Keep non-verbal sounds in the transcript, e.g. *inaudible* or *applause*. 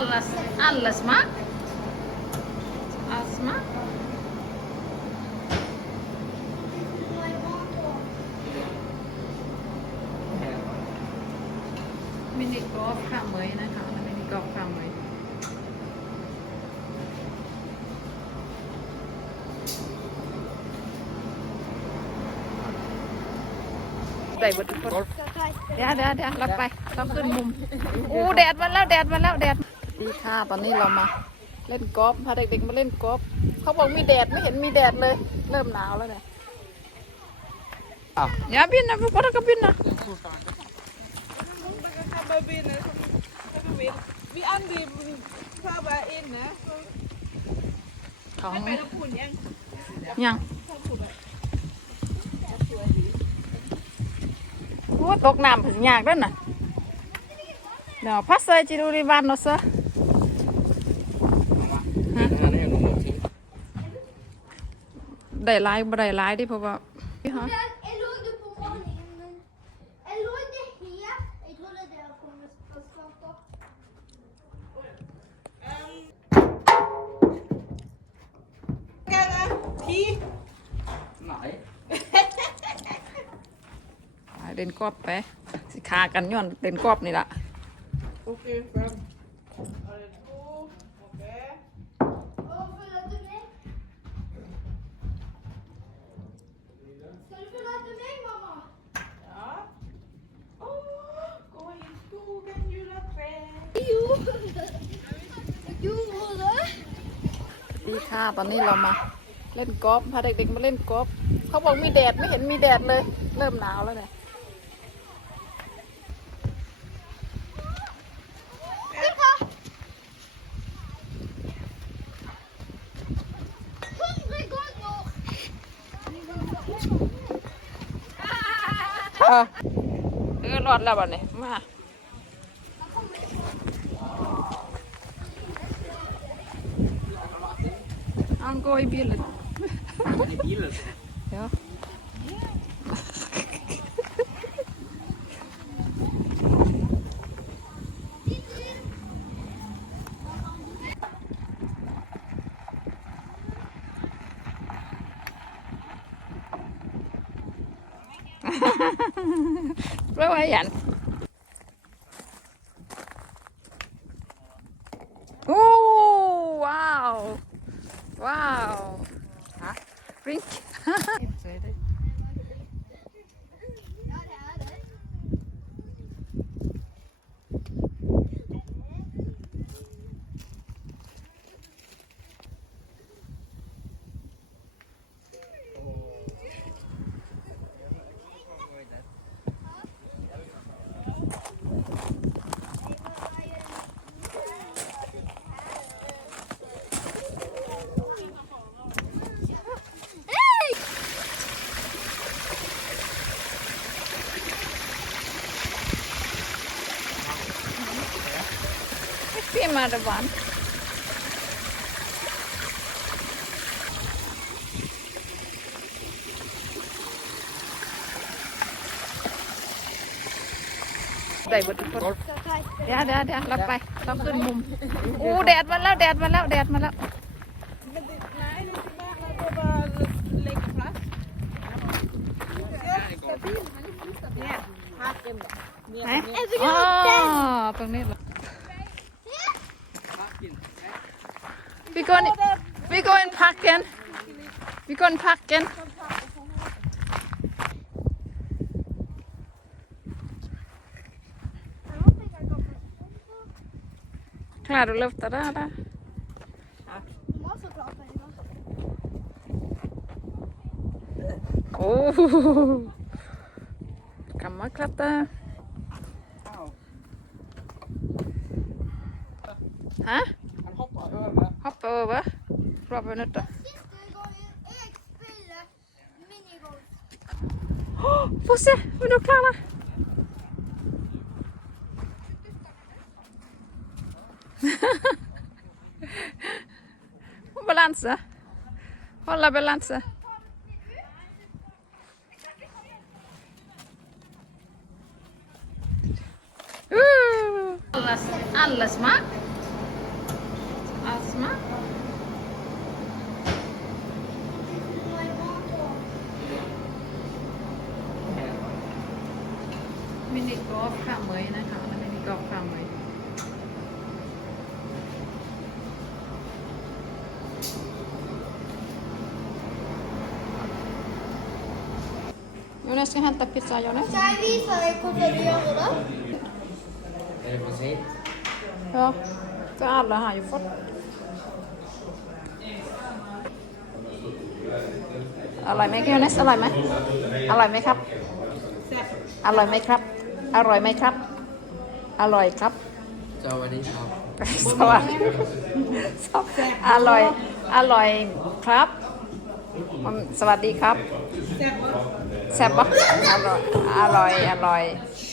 Alles, alles maakt. Alles maakt. Minigolf ค่ะเมยนะคะมินิกอล์ฟค่ะเมยได้หมดทุกคนเดี๋ยวเดี๋ยวเดี๋ยวเราไปเราขึ้นมุมอู้แดดมาแล้วแดดมาแล้วแดด ดีค่ะ ตอนนี้เรามาเล่นกอล์ฟพาเด็กๆมาเล่นกอล์ฟเขาบอกมีแดดไม่เห็นมีแดดเลย เริ่มหนาวแล้วเนี่ยอย่าบินนะพวกเราก็บินนะ Hebben binnen. Hebben binnen. Wie aan die ga bij in, hè? ของ Bij de poen, ja. ยังโอ้ตกน้ำถึงยากด้วยน่ะเดี๋ยวพัสเซอร์จิรูริวันเนาะเซอ ได้ไลายบ่ได้ไลายดิเพราะว่าฮะ Jeg lagde på morgenen. Jeg lagde her. Jeg trodde dere kom med spørsmål. Ki. ไปเล่นกอบไป สิคากันย้อนเล่นกอบนี่ละ Oké, fem. Allee, toe. Oké. ดีค่ะตอนนี้เรามาเล่นกอล์ฟพาเด็กๆมาเล่นกอล์ฟเขาบอกมีแดดไม่เห็นมีแดดเลย เริ่มหนาวแล้วเนี่ย Hundre ganger. เออเออรอดแล้วบ่เนี่ยมา 俺哥也比了，比了，对吧？哈哈哈！哈哈哈！别玩眼。Wow. Ah, drink. *laughs* ดดมาแล้วแดดมาแล้วแดดมาแล้ว Met dit, nee, dit is maar op een lege plaats. Ja, haak hem. ไหนอ๋อตรงนี้เหรอ går, vi går in parken. Vi går in parken. Klarar du att lufta det eller? Oh. Kan man klatta? Huh? Hoppa över. Bra på minuter. Oh, Fosse, minoklarna! *laughs* balansen. Hålla balansen. Uh! Allas, allas mat. astma? My mom มินิกอล์ฟค่ะเหมยนะคะอันนี้มินิกอล์ฟค่ะเหมยJonas ska hämta pizza, Jonas. Ska jag visa dig hur du gör det? Är det precis? Ja, för alla har ju fått. อร่อยไหมโยนัสอร่อยไหมอร่อยไหมครับแซ่บอร่อยไหมครับ อร่อยไหมครับ อร่อยครับสวัสดีครับสวัสดีอร่อย อร่อยครับอืมสวัสดีครับแซ่บบ่แซ่บปะอร่อย อร่อย อร่อยแ